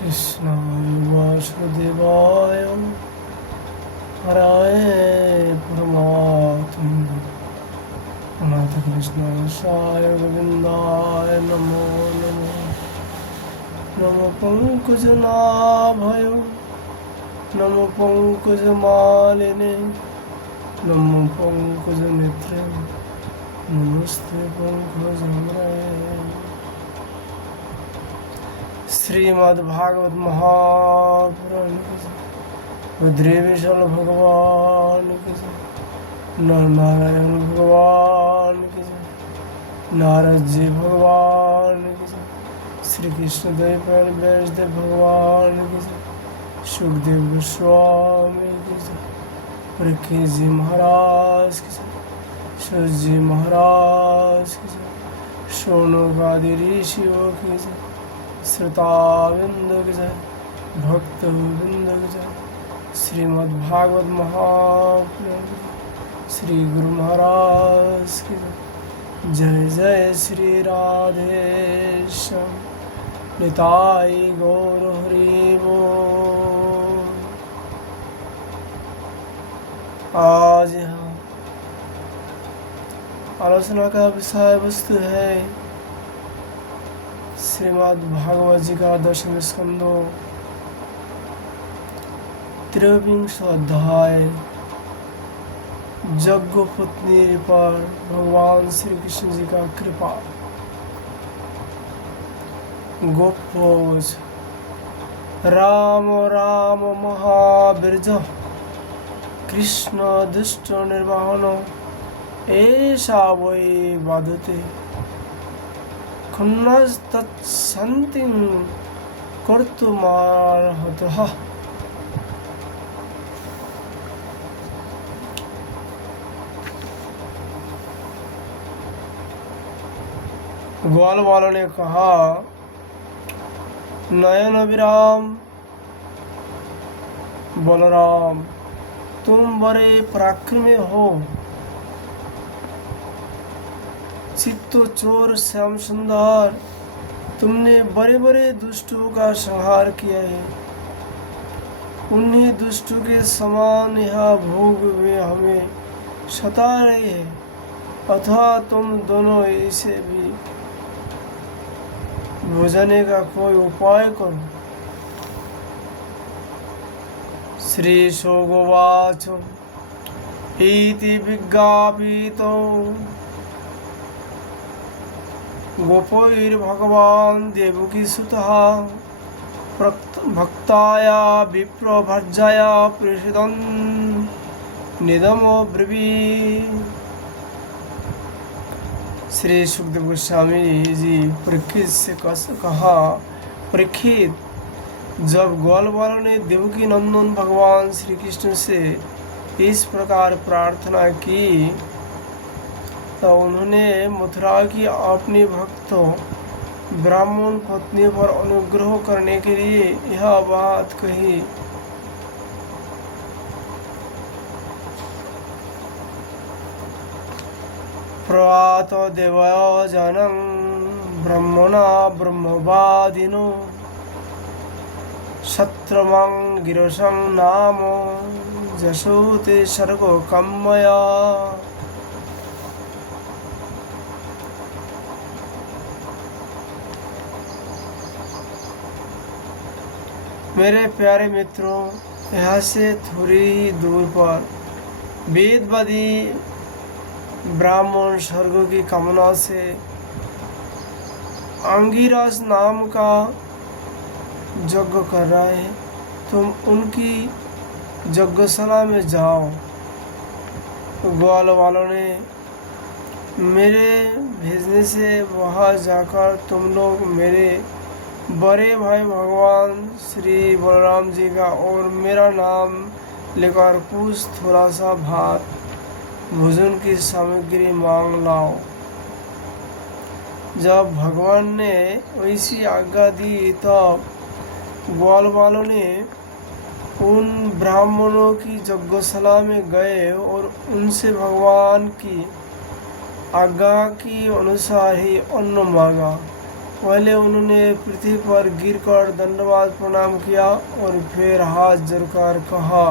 कृष्णाय वासुदेवाय हराय परमात्मने अनंत कृष्णाय गोविंदाय नमो नमो नमो पंकजनाभय नमो पंकजमालिने नमो पंकजनेत्रे नमस्ते पंकजमये। श्रीमद्भागवत महापुराण की जय। रुद्री विशाल भगवान की जय। नर नारायण भगवान की जय। नारद जी भगवान की जय। श्री कृष्ण देव व्यासदेव भगवान की जय। सुखदेव गोस्वामी की जय। परीक्षित जी महाराज की जय। सूत जी महाराज की जय। शौनक आदि ऋषियों की जय। श्रोताबिंद की जय। भक्तबिंद की जय। श्रीमद्भागवत महापुराण की जय। श्री गुरु महाराज की जय। जय जय श्री राधेश्याम निताई गौर हरि बोल। आज यहाँ आलोचना का विषय वस्तु है श्रीमद् भागवत जी का दशम स्कंदो त्रयोविंश अध्याय यज्ञ पत्नी पर भगवान श्री कृष्ण जी का कृपा। गोपोज राम राम महावीर्ज कृष्ण दुष्ट निर्वाहन ऐसा वै बाधते तत्सन्तिं कर्तुमर्हतः। ग्वाल वालों ने कहा, नयन अभिराम बलराम तुम बड़े पराक्रमी हो। चित्तो चोर श्याम सुंदर तुमने बड़े बड़े दुष्टों का संहार किया है। उन्हीं दुष्टों के समान यह भोग वे हमें सता रहे हैं, अथवा तुम दोनों इसे भी बुझाने का कोई उपाय करो। श्री शोगोवाच इति विज्ञापितो गोपैर्भगवान् देवकीसुतः भक्ताया विप्रभर्जाया प्रेषितं निदमब्रवीत्। श्री सुखदेव गोस्वामी जी परीक्षित से कहा, परीक्षित, जब ग्वाल वालों ने देवकी नंदन भगवान श्री कृष्ण से इस प्रकार प्रार्थना की तो उन्होंने मथुरा की अपनी भक्तों ब्राह्मण पत्नी पर अनुग्रह करने के लिए यह बात कही। प्रवात देवयो जनं ब्रह्मणा ब्रह्मवादिनो शत्रमं गिरोशं नाम जशोते सर्गो कम्मया। मेरे प्यारे मित्रों, यहाँ से थोड़ी ही दूर पर वेदवादी ब्राह्मण स्वर्ग की कामना से अंगिरस नाम का यज्ञ कर रहा है। तुम उनकी यज्ञशाला में जाओ। ग्वाल वालों ने मेरे भेजने से वहाँ जाकर तुम लोग मेरे बड़े भाई भगवान श्री बलराम जी का और मेरा नाम लेकर कुछ थोड़ा सा भात भोजन की सामग्री मांग लाओ। जब भगवान ने वैसी आज्ञा दी तब ग्वाल वालों ने उन ब्राह्मणों की यज्ञशाला में गए और उनसे भगवान की आज्ञा के अनुसार ही अन्न मांगा। पहले उन्होंने पृथ्वी पर गिरकर दंडवत प्रणाम किया और फिर हाथ जोड़कर कहा,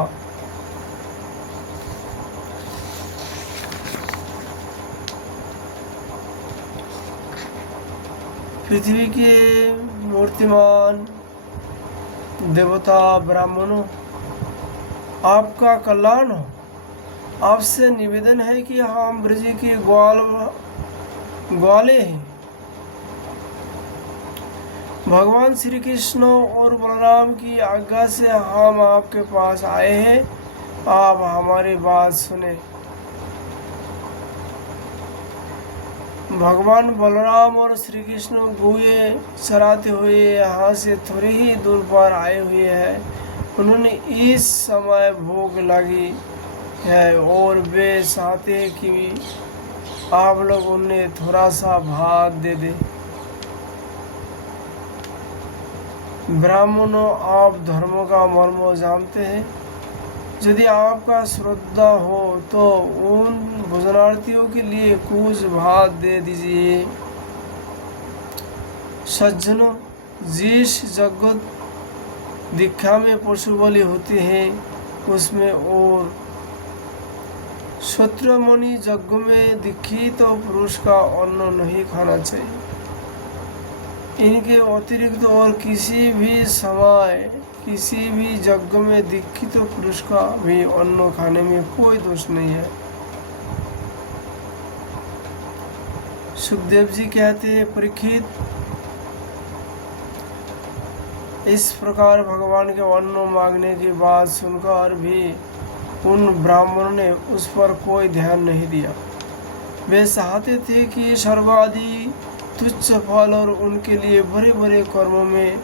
पृथ्वी के मूर्तिमान देवता ब्राह्मणों, आपका कल्याण हो। आपसे निवेदन है कि हम ब्रज के ग्वाले हैं। भगवान श्री कृष्ण और बलराम की आज्ञा से हम आपके पास आए हैं। आप हमारी बात सुने। भगवान बलराम और श्री कृष्ण गुए चराते हुए यहाँ से थोड़ी ही दूर पर आए हुए हैं। उन्होंने इस समय भूख लगी है और वे चाहते हैं कि आप लोग उन्हें थोड़ा सा भात दे दें। ब्राह्मणों, आप धर्मों का मर्म जानते हैं। यदि आपका श्रद्धा हो तो उन भोजनार्थियों के लिए कुछ भात दे दीजिए। सज्जनों, जिस जगत दीक्षा में पशु बलि होती है उसमें और क्षत्रमणि यज्ञ में दीक्षित तो पुरुष का अन्न नहीं खाना चाहिए। इनके अतिरिक्त और किसी भी समय किसी भी यज्ञ में दीक्षित तो पुरुष का भी अन्न खाने में कोई दोष नहीं है। सुखदेव जी कहते हैं, परीक्षित, इस प्रकार भगवान के अन्न मांगने की बात सुनकर भी उन ब्राह्मणों ने उस पर कोई ध्यान नहीं दिया। वे चाहते थे कि सर्वाधिक तुच्छ फल और उनके लिए बड़े बड़े कर्मों में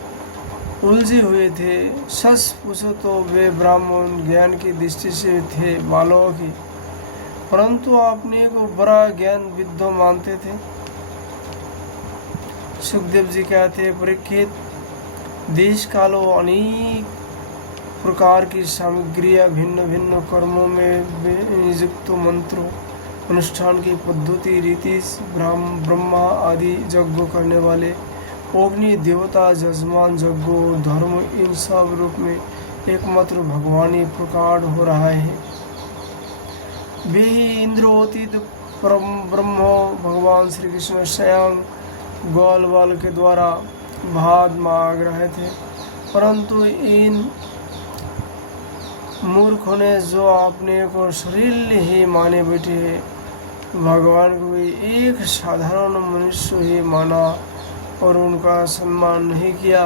उलझे हुए थे। सच पूछो तो वे ब्राह्मण ज्ञान की दृष्टि से थे बालक ही, परंतु अपने को बड़ा ज्ञान विद्ध मानते थे। सुखदेव जी कहते, परीक्षित, देश कालों अनेक प्रकार की सामग्रियाँ भिन्न भिन्न कर्मों में नियुक्त मंत्रों अनुष्ठान की पद्धति रीति ब्रह्मा आदि यज्ञ करने वाले अग्नि देवता जजमान यज्ञ धर्म इन सब रूप में एकमात्र भगवान ही प्रकट हो रहा है। वे ही इंद्रोतीत परम ब्रह्म भगवान श्री कृष्ण स्वयं ग्वाल बाल के द्वारा भात मांग रहे थे, परंतु इन मूर्खों ने जो अपने को शरीर ही माने बैठे हैं, भगवान को भी एक साधारण मनुष्य ही माना और उनका सम्मान नहीं किया।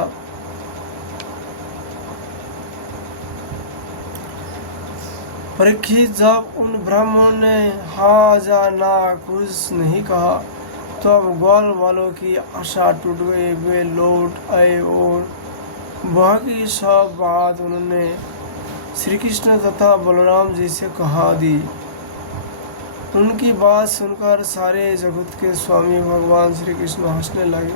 परीक्षित, जब उन ब्राह्मण ने हाँ जा ना कुछ नहीं कहा तब ग्वाल वालों की आशा टूट गई। वे लौट आए और बाकी सब बात उन्होंने श्री कृष्ण तथा बलराम जी से कहा दी। उनकी बात सुनकर सारे जगत के स्वामी भगवान श्री कृष्ण हंसने लगे।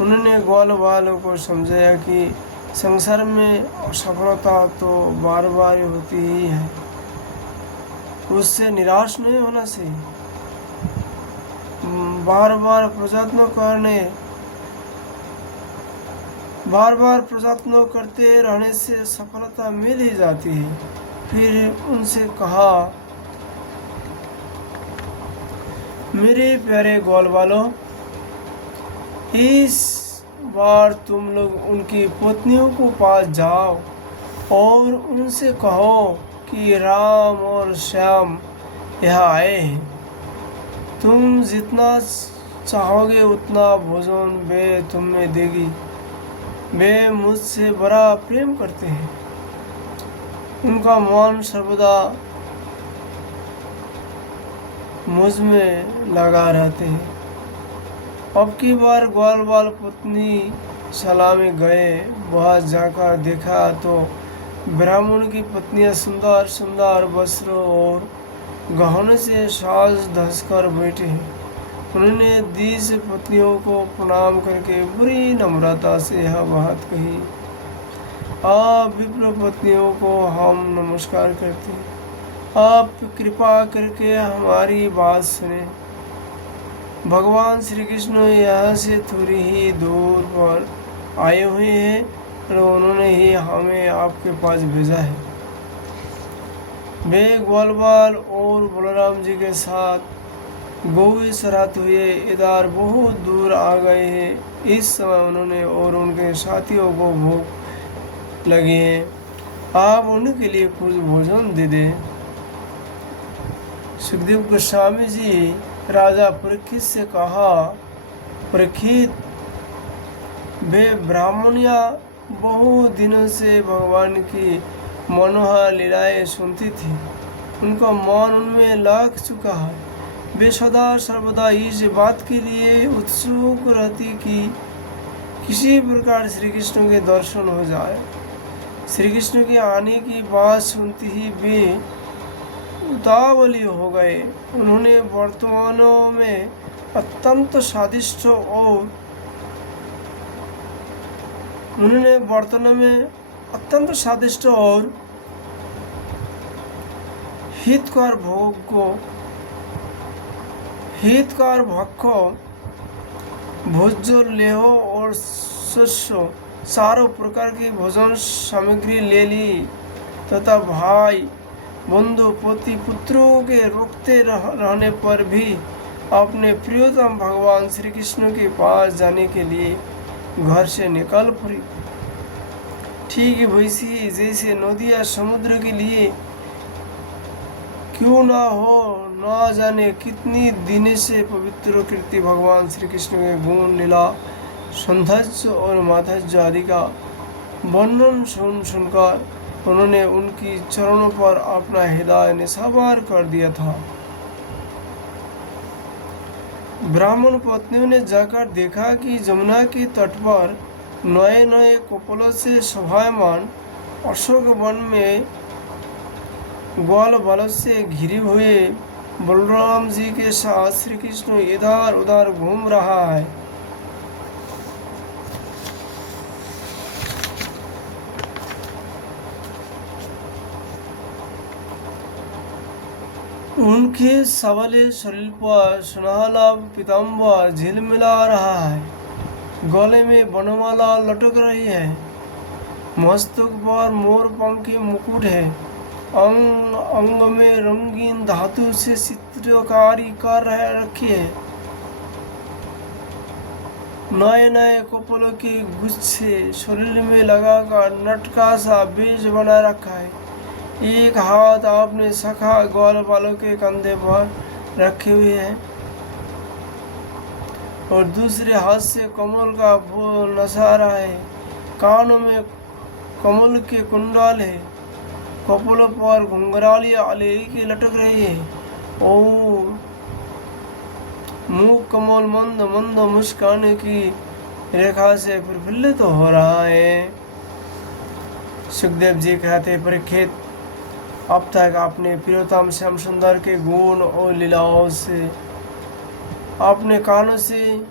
उन्होंने ग्वाल वालों को समझाया कि संसार में असफलता तो बार बार होती ही है, उससे निराश नहीं होना चाहिए। बार बार प्रयत्न करते रहने से सफलता मिल ही जाती है। फिर उनसे कहा, मेरे प्यारे ग्वाल वालों, इस बार तुम लोग उनकी पत्नियों को पास जाओ और उनसे कहो कि राम और श्याम यहाँ आए हैं। तुम जितना चाहोगे उतना भोजन वे तुम्हें देगी। वे मुझसे बड़ा प्रेम करते हैं। उनका मन सर्वदा मुझ में लगा रहते हैं। अब की बार ग्वाल बाल पत्नी सलामी गए। वहाँ जाकर देखा तो ब्राह्मण की पत्नियां सुंदर सुंदर वस्त्रों और गहनों से साज धस कर बैठे हैं। उन्होंने 10 पत्नियों को प्रणाम करके बुरी नम्रता से यह बात कही, आप विप्र पत्नियों को हम नमस्कार करते हैं। आप कृपा करके हमारी बात सुने। भगवान श्री कृष्ण यहाँ से थोड़ी ही दूर पर आए हुए हैं और उन्होंने ही हमें आपके पास भेजा है। वे ग्वालवाल और बलराम जी के साथ गौ सराहते हुए इधर बहुत दूर आ गए हैं। इस समय उन्होंने और उनके साथियों को भूख लगी है, आप उनके लिए कुछ भोजन दे दें। सुखदेव गोस्वामी जी राजा परीक्षित से कहा, परीक्षित, वे ब्राह्मणिया बहुत दिनों से भगवान की मनोहर लीलाएं सुनती थी, उनका मन उनमें लग चुका है। वे सदा सर्वदा इस बात के लिए उत्सुक रहती कि किसी प्रकार श्री कृष्ण के दर्शन हो जाए। श्री कृष्ण के आने की बात सुनती ही वे उतावली हो गए। उन्होंने वर्तमानों में अत्यंत स्वादिष्ट और हितकार भक्को भोज्य लेहो और शस्य सारों प्रकार की भोजन सामग्री ले ली तथा भाई बंधु पति पुत्रों के रोकते रहने पर भी अपने प्रियतम भगवान श्री कृष्ण के पास जाने के लिए घर से निकल पड़ी। ठीक वैसी जैसे नदियाँ समुद्र के लिए क्यों ना हो, ना जाने कितनी दिन से पवित्र कीर्ति भगवान श्री कृष्ण के गुण लीला सौंदर्य और माधुर्य आदि का वर्णन सुनकर उन्होंने उनकी चरणों पर अपना हृदय निसावार कर दिया था। ब्राह्मण पत्नियों ने जाकर देखा कि जमुना के तट पर नए नए कपोलों से शोभायमान अशोक वन में ग्वाल बालों से घिरे हुए बलराम जी के साथ श्री कृष्ण इधर उधर घूम रहा है। उनके सवाले शरीर पर सुनहला पीताम्बर झिलमिला रहा है, गले में बनमाला लटक रही है, मस्तक पर मोर पंखी मुकुट है, अंग अंग में रंगीन धातु से चित्रकारी कर रखी है, नए नए कपड़ों के गुच्छे शरीर में लगाकर नटका सा बीज बना रखा है। एक हाथ आपने सखा ग्वाल बालों के कंधे पर रखे हुए हैं और दूसरे हाथ से कमल का फूल नसा रहा है। कानों में कमल के कुंडल है, कपड़ों पर घुंघरालियां की लटक रही है और मुंह कमल मंद मंद मुस्कान की रेखा से प्रफुल्लित हो रहा है। सुखदेव जी कहते, परीक्षित, अब तक अपने प्रियतम श्याम सुंदर के गुण और लीलाओं से अपने कानों से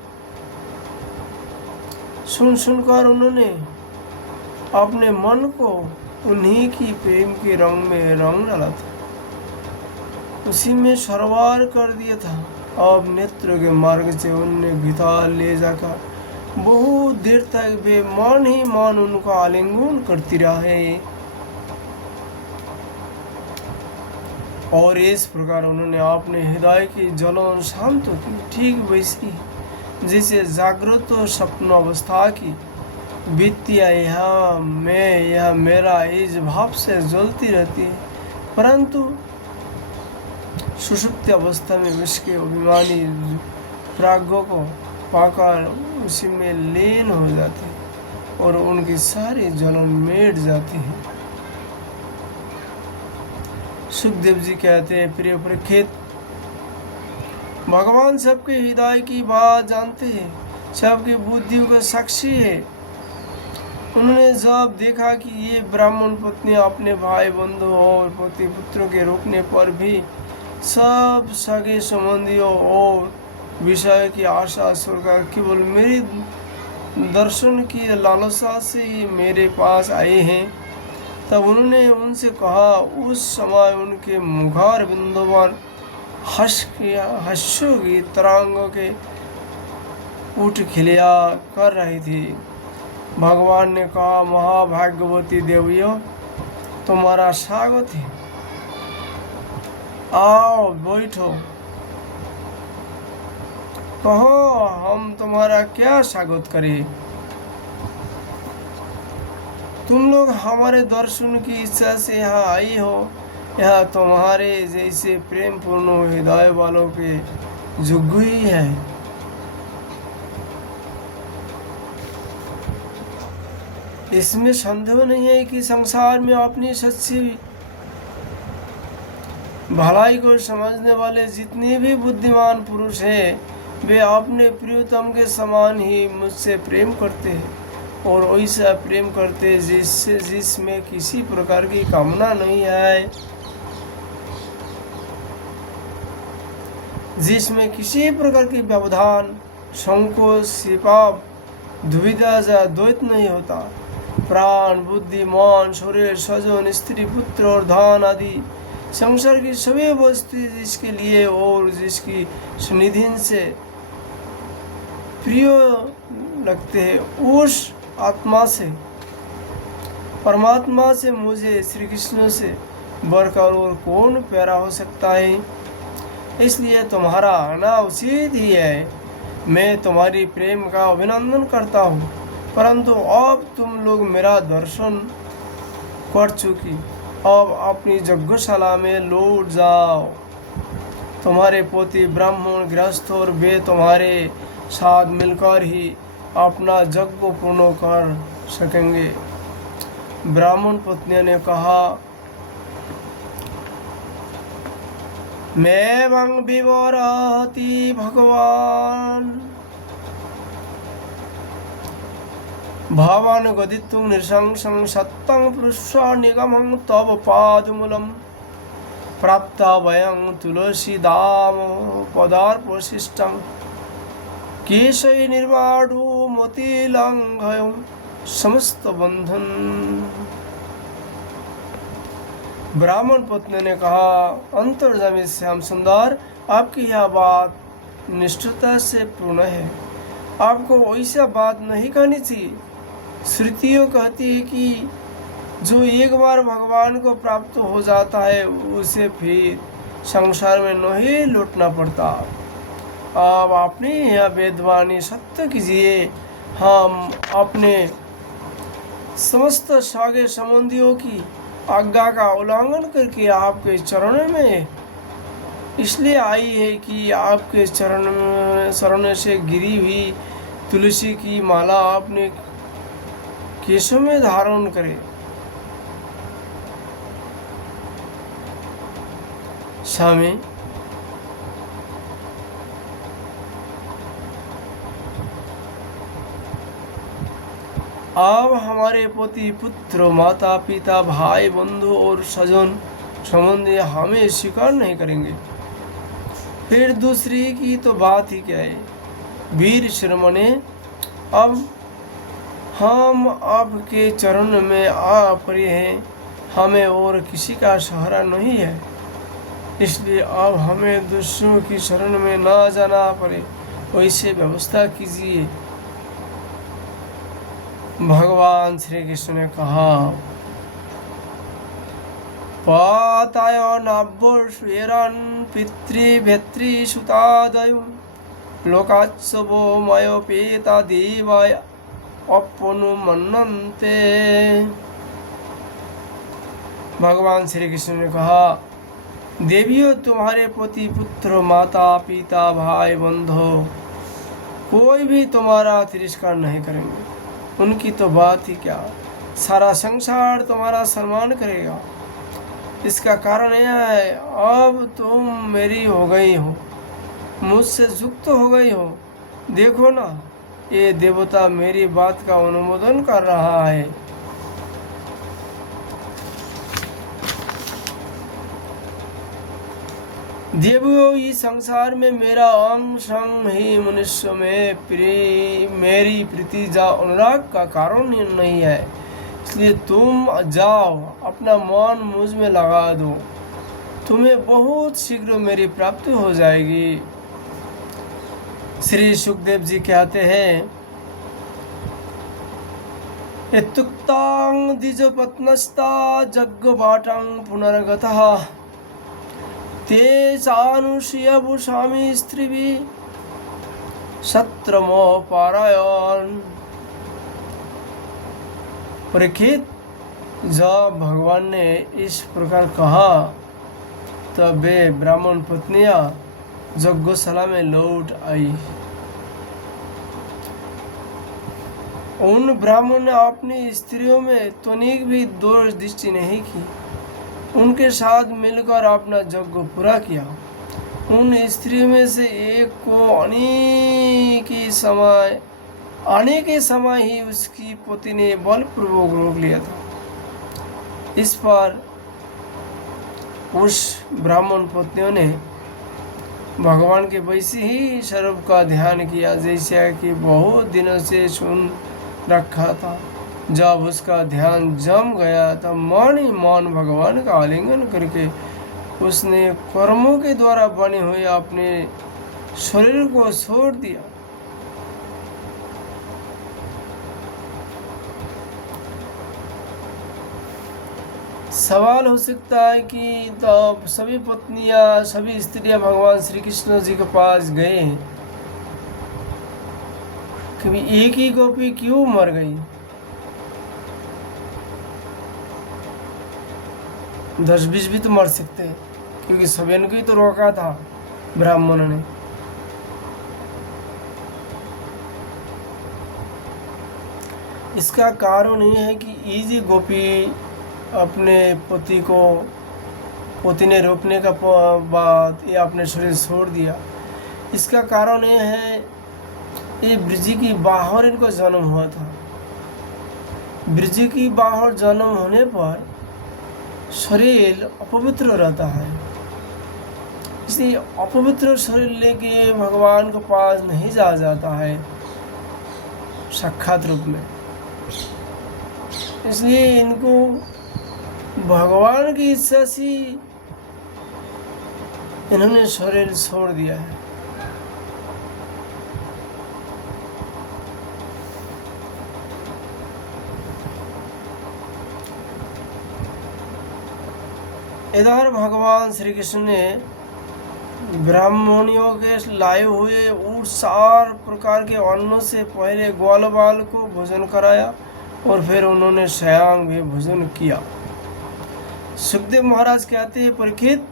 सुनकर उन्होंने अपने मन को उन्हीं की प्रेम के रंग में रंग डाला था, उसी में सरवार कर दिया था। अब नेत्र के मार्ग से उनने भीतर ले जाकर बहुत देर तक वे मन ही मन उनका आलिंगन करती रहे और इस प्रकार उन्होंने अपने हृदय की जलन शांत की, ठीक वैसी जैसे जागृत स्वप्न अवस्था की वित्तियाँ यहाँ मैं यह मेरा इस भाव से जलती रहती है, परंतु सुषुप्ति अवस्था में विश्व के अभिमानी प्राज्ञों को पाकर उसी में लीन हो जाते हैं और उनकी सारी जलन मिट जाती है। सुखदेव जी कहते हैं, प्रिय परीक्षित, भगवान सबके हृदय की बात जानते हैं, सबकी बुद्धियों का साक्षी है। उन्होंने जब देखा कि ये ब्राह्मण पत्नियां अपने भाई बंधु और पति पुत्रों के रोकने पर भी सब सगे संबंधियों और विषय की आशा छोड़कर केवल मेरे दर्शन की लालसा से ही मेरे पास आए हैं, तब उन्होंने उनसे कहा। उस समय उनके मुखार बिंदु पर हर्षों की तरंगों के उठ खिलिया कर रही थी। भगवान ने कहा, महाभाग्यवती देवियों, तुम्हारा स्वागत है, आओ बैठो, कहो हम तुम्हारा क्या स्वागत करें। तुम लोग हमारे दर्शन की इच्छा से यहाँ आई हो। यह तुम्हारे जैसे प्रेम पूर्ण हृदय वालों के योग्य ही है। इसमें संदेह नहीं है कि संसार में अपनी सच्ची भलाई को समझने वाले जितने भी बुद्धिमान पुरुष हैं, वे अपने प्रियतम के समान ही मुझसे प्रेम करते हैं, और वैसा प्रेम करते जिसमें किसी प्रकार की कामना नहीं है, जिसमें किसी प्रकार की व्यवधान, संकोच, सिपाप, दुविधा या द्वैत नहीं होता। प्राण, बुद्धि, मन, शरीर, स्वजन, स्त्री, पुत्र और धन आदि संसार की सभी वस्तु जिसके लिए और जिसकी सन्निधि से प्रिय लगते हैं, उस आत्मा से, परमात्मा से मुझे श्री कृष्ण से बढ़कर और कौन प्यारा हो सकता है। इसलिए तुम्हारा आना उचित ही है। मैं तुम्हारी प्रेम का अभिनंदन करता हूँ, परंतु अब तुम लोग मेरा दर्शन कर चुकी, अब अपनी यज्ञशाला में लौट जाओ। तुम्हारे पोती ब्राह्मण, गृहस्थ और वे तुम्हारे साथ मिलकर ही अपना यज्ञ पूर्ण कर सकेंगे। ब्राह्मण पत्नी ने कहा, मैं वंग विवरति भगवान भवान गदितुं नृशंसं सत्तं पृष्ठा निगमं तव पादमूलं प्राप्ता वयं तुलसीदाम पदार्पशिष्टं केशै निर्वाणो मतिलंघयं समस्त बंधन। ब्राह्मण पत्नी ने कहा, अंतर्जामी श्याम सुंदर, आपकी यह बात निष्ठुरता से पूर्ण है। आपको ऐसा बात नहीं कहनी चाहिए। श्रुतियों कहती है कि जो एक बार भगवान को प्राप्त हो जाता है उसे फिर संसार में नहीं लौटना पड़ता। आप अपनी यह वेदवाणी सत्य कीजिए। हम अपने समस्त सागे संबंधियों की आज्ञा का उल्लंघन करके आपके चरणों में इसलिए आई है कि आपके चरण से गिरी हुई तुलसी की माला अपने केशों में धारण करे। स्वामी, अब हमारे पति, पुत्र, माता पिता, भाई बंधु और स्वजन संबंधी हमें स्वीकार नहीं करेंगे, फिर दूसरी की तो बात ही क्या है। वीर शिरोमणे, अब हम आपके चरण में आ पड़े हैं, हमें और किसी का सहारा नहीं है, इसलिए अब हमें दूसरों की शरण में ना जाना पड़े, वैसे व्यवस्था कीजिए। भगवान श्री कृष्ण ने कहा, पाताय नभ्यश्वेरन् पितृभ्यतृ सुतादयो लोकात्सवो मयोपेता देवाय अपनुमन्नन्ते। भगवान श्री कृष्ण ने कहा, देवियों, तुम्हारे पति, पुत्र, माता पिता, भाई बंधु कोई भी तुम्हारा तिरस्कार नहीं करेंगे। उनकी तो बात ही क्या, सारा संसार तुम्हारा सम्मान करेगा। इसका कारण यह है, अब तुम मेरी हो गई हो, मुझसे युक्त हो गई हो। देखो ना, ये देवता मेरी बात का अनुमोदन कर रहा है। देवियों, इस संसार में मेरा अंग संग ही मनुष्य में मेरी प्रीति या अनुराग का कारण नहीं है, इसलिए तुम जाओ, अपना मन मुझ में लगा दो। तुम्हें बहुत शीघ्र मेरी प्राप्ति हो जाएगी। श्री सुखदेव जी कहते हैं, इत्युक्तां द्विजपत्नस्ता जग्गवाटां पुनर्गतः ते चानुसूयवुषामि स्त्रीभिः सत्रमोपारायण। परीक्षित, जब भगवान ने इस प्रकार कहा तब वे ब्राह्मण पत्नियां यज्ञशाला में लौट आई। उन ब्राह्मण ने अपनी स्त्रियों में तनिक भी दोष दृष्टि नहीं की, उनके साथ मिलकर अपना यज्ञ पूरा किया। उन स्त्रियों में से एक को आने के समय ही उसकी पति ने बलपूर्वक रोक लिया था। इस पर उस ब्राह्मण पत्नियों ने भगवान के वैसे ही स्वरूप का ध्यान किया जैसा कि बहुत दिनों से सुन रखा था। जब उसका ध्यान जम गया तब मन ही मन भगवान का आलिंगन करके उसने कर्मों के द्वारा बने हुए अपने शरीर को छोड़ दिया। सवाल हो सकता है कि तब सभी पत्नियां, सभी स्त्रियां भगवान श्री कृष्ण जी के पास गए, कभी एक ही गोपी क्यों मर गई? 10-20 भी तो मर सकते हैं, क्योंकि सभी को ही तो रोका था ब्राह्मणों ने। इसका कारण ये है कि इजी गोपी अपने पति ने रोकने का बाद ये अपने शरीर छोड़ दिया। इसका कारण ये है, ये ब्रज की बाहर इनको जन्म हुआ था। ब्रज की बाहर जन्म होने पर शरीर अपवित्र रहता है, इसलिए अपवित्र शरीर लेके भगवान के पास नहीं जाता है साक्षात रूप में। इसलिए इनको भगवान की इच्छा से इन्होंने शरीर छोड़ दिया है। इधर भगवान श्री कृष्ण ने ब्राह्मणियों के लाए हुए उस 4 प्रकार के अन्नों से पहले ग्वाल बाल को भोजन कराया और फिर उन्होंने स्वयं भी भोजन किया। सुखदेव महाराज कहते हैं, परीक्षित,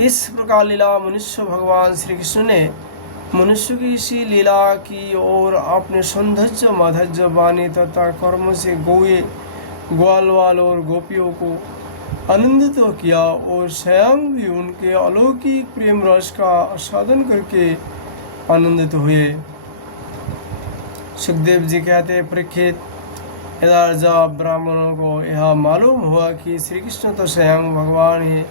इस प्रकार लीला मनुष्य भगवान श्री कृष्ण ने मनुष्य की इसी लीला की और अपने सौंदर्य माधुर्य वाणी तथा कर्मों से ग्वाल और गोपियों को आनंदित तो किया और स्वयं भी उनके अलौकिक प्रेम रस का आस्वादन करके आनंदित हुए। सुखदेव जी कहते हैं, परीक्षित, इधर जब ब्राह्मणों को यह मालूम हुआ कि श्री कृष्ण तो स्वयं भगवान है,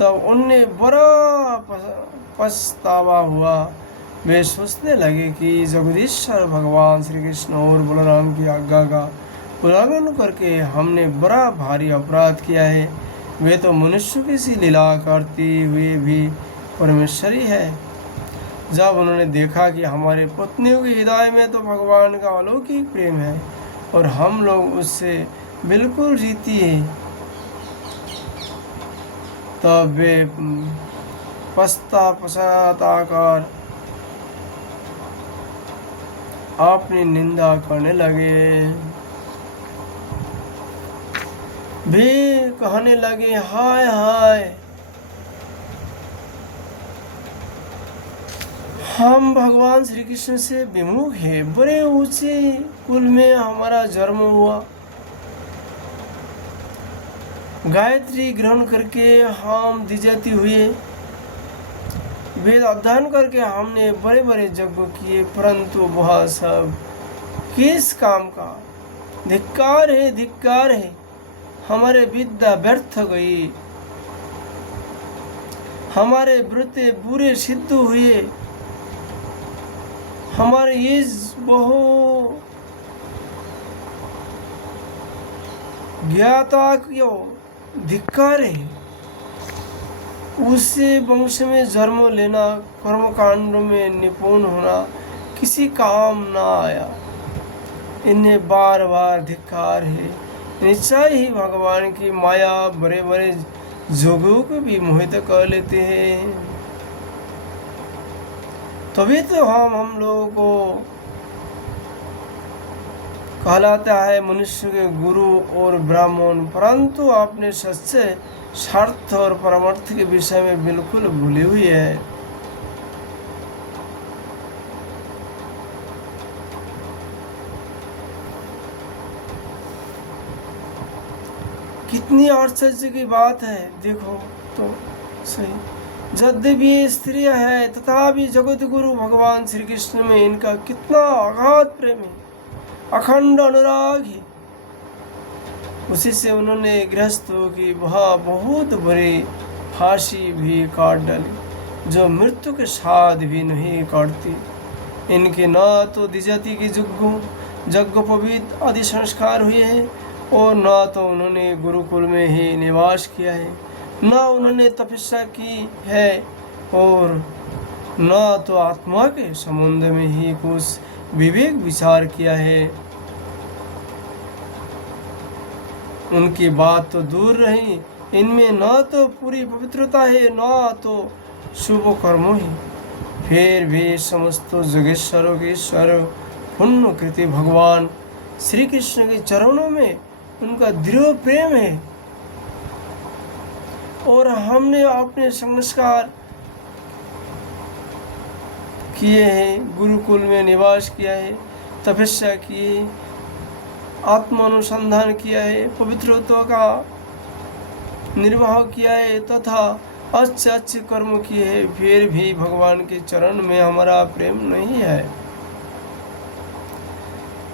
तब उन्हें बड़ा पछतावा हुआ। वे सोचने लगे कि जगदीश्वर भगवान श्री कृष्ण और बलराम की आज्ञा का उल्लंघन करके हमने बड़ा भारी अपराध किया है। वे तो मनुष्य की सी लीला करते हुए भी परमेश्वरी है। जब उन्होंने देखा कि हमारे पत्नियों के हृदय में तो भगवान का अलौकिक प्रेम है और हम लोग उससे बिल्कुल रीति है, तब वे पश्चाताकर अपनी निंदा करने लगे। वे कहने लगे, हाय हाय, हम भगवान श्री कृष्ण से विमुख है। बड़े ऊंचे कुल में हमारा जन्म हुआ, गायत्री ग्रहण करके हम द्विजाति हुए, वेद अध्ययन करके हमने बड़े बड़े यज्ञ किए, परंतु वह सब किस काम का? धिक्कार है, धिक्कार है। हमारे विद्या व्यर्थ गई, हमारे व्रत बुरे सिद्ध हुए, हमारे ये बहु ज्ञाता क्यों धिक्कार है। उसे वंश में जन्म लेना, कर्मकांड में निपुण होना किसी काम ना आया। इन्हें बार बार धिक्कार है। निश्चय ही भगवान की माया बड़े बड़े जोगों को भी मोहित कर लेते हैं। तभी तो हम लोगों को कहलाता है मनुष्य के गुरु और ब्राह्मण, परंतु आपने सच्चे स्वार्थ और परमार्थ के विषय में बिल्कुल भूली हुई है। कितनी आश्चर्य की बात है, देखो तो सही। यद्यपि ये स्त्री है तथापि जगत गुरु भगवान श्री कृष्ण में इनका कितना अगाध प्रेम है, अखंड अनुराग है। उसी से उन्होंने गृहस्थों की बहुत बड़ी फांसी भी काट डाली, जो मृत्यु के साथ भी नहीं काटती। इनके न तो द्विजाति के यज्ञोपवीत आदि संस्कार हुए हैं, और न तो उन्होंने गुरुकुल में ही निवास किया है, न उन्होंने तपस्या की है, और न तो आत्मा के संबंध में ही कुछ विवेक विचार किया है। उनकी बात तो दूर रही, इनमें न तो पूरी पवित्रता है, न तो शुभ कर्म ही। फिर भी समस्त जगेश्वरों के ईश्वर पुण्य कृति भगवान श्री कृष्ण के चरणों में उनका दृढ़ प्रेम है। और हमने अपने संस्कार किए हैं, गुरुकुल में निवास किया है, तपस्या की है, आत्मानुसंधान किया है, पवित्रत्व का निर्वाह किया है, तथा अच्छे अच्छे कर्म किए हैं, फिर भी भगवान के चरण में हमारा प्रेम नहीं है।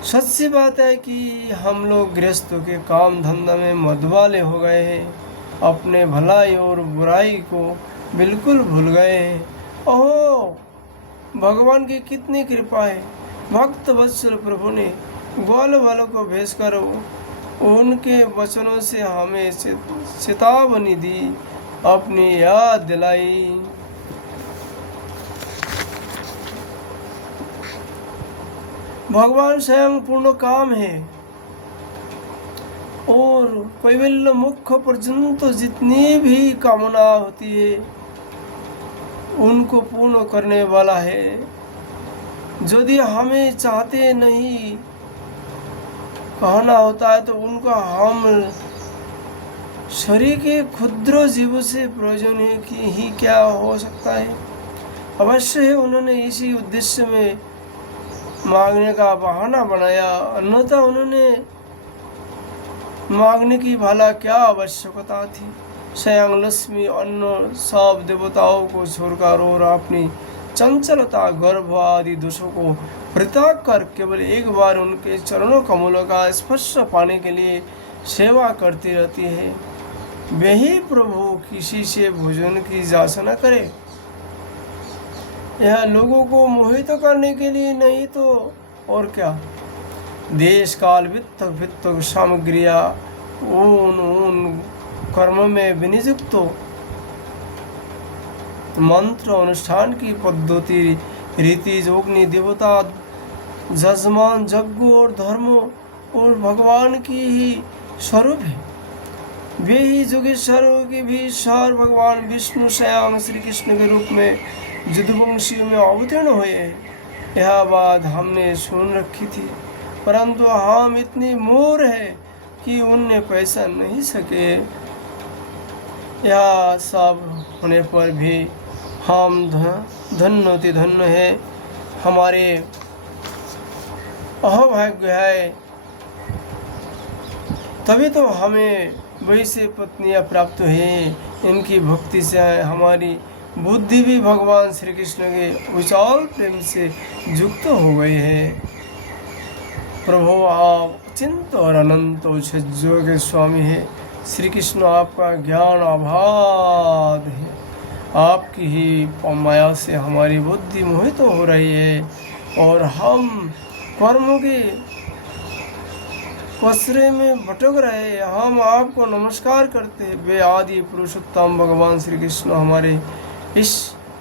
सच्ची बात है कि हम लोग गृहस्थों के काम धंधा में मधुवाले हो गए हैं, अपने भलाई और बुराई को बिल्कुल भूल गए हैं। ओहो, भगवान की कितनी कृपा है। भक्त वत्सल प्रभु ने ग्वाल बालों को भेजकर उनके वचनों से हमें चेतावनी दी, अपनी याद दिलाई। भगवान स्वयं पूर्ण काम है, और कैवल्य मुख्य पर्यंत जितनी भी कामना होती है उनको पूर्ण करने वाला है। यदि हमें चाहते नहीं कहना होता है तो उनका हम शरीर के क्षुद्र जीवों से प्रयोजन है कि ही क्या हो सकता है। अवश्य है उन्होंने इसी उद्देश्य में मांगने का बहाना बनाया, अन्यथा उन्होंने मांगने की भला क्या आवश्यकता थी। स्वयं लक्ष्मी अन्य सब देवताओं को छोड़कर और अपनी चंचलता गर्भ आदि दोषों को परित्याग कर केवल एक बार उनके चरणों कमलों का स्पर्श पाने के लिए सेवा करती रहती है। वही प्रभु किसी से भोजन की याचना करे, यह लोगों को मोहित करने के लिए नहीं तो और क्या। देश काल वित्त सामग्रिया उन कर्म में विनियुक्त मंत्र अनुष्ठान की पद्धति रीति जोगनी देवता जजमान यज्ञ और धर्म और भगवान की ही स्वरूप है। वे ही जोगेश्वरों के भी ईश्वर भगवान विष्णु स्वयं श्री कृष्ण के रूप में यदुवंशियों में अवतीर्ण हुए हैं। यह बात हमने सुन रखी थी, परंतु हम इतनी मूर्ख है कि उनने पैसा नहीं सके। यह सब होने पर भी हम धन्य है, हमारे अहोभाग्य है। तभी तो हमें वैसे पत्नियां प्राप्त हैं। इनकी भक्ति से हमारी बुद्धि भी भगवान श्री कृष्ण के विशाल प्रेम से युक्त हो गई है। प्रभु आप अचिंत और अनंत औषधियों के स्वामी है। श्री कृष्ण आपका ज्ञान अबाध है। आपकी ही माया से हमारी बुद्धि मोहित हो रही है और हम कर्मों के पसरे में भटक रहे, हम आपको नमस्कार करते हैं। वे आदि पुरुषोत्तम भगवान श्री कृष्ण हमारे इस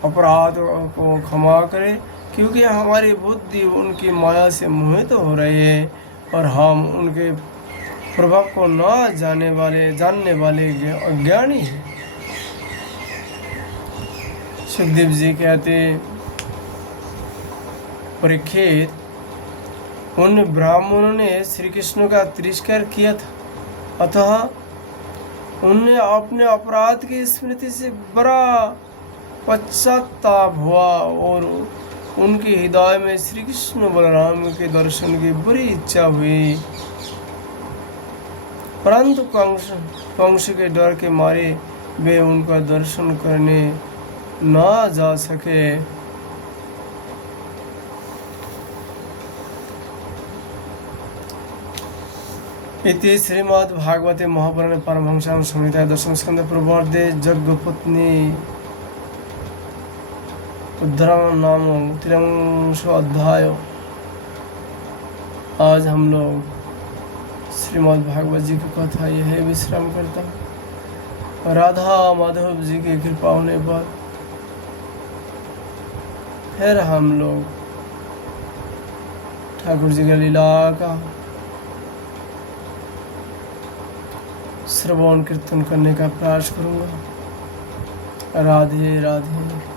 अपराध को क्षमा करें, क्योंकि हमारी बुद्धि उनकी माया से मोहित हो रही है और हम उनके प्रभाव को न जानने वाले अज्ञानी हैं। सुखदेव जी कहते, परीक्षित, उन ब्राह्मणों ने श्री कृष्ण का तिरस्कार किया था, अतः उन्हें अपने अपराध की स्मृति से बड़ा पश्चाताप हुआ और उनके हृदय में श्री कृष्ण बलराम के दर्शन की बुरी इच्छा हुई, परंतु कंस के डर के मारे वे उनका दर्शन करने न जा सके। इति श्रीमद्भागवते महापुराणे पारमहंस्यां संहितायां दशम स्कंधे पूर्वार्धे यज्ञपत्नी उद्धरण नाम 13वां अध्याय। आज हम लोग श्रीमद् भागवत जी की कथा यह विश्राम करता हूँ। राधा माधव जी की कृपा होने पर फिर हम लोग ठाकुर जी का लीला का श्रवण कीर्तन करने का प्रयास करूँगा। राधे राधे।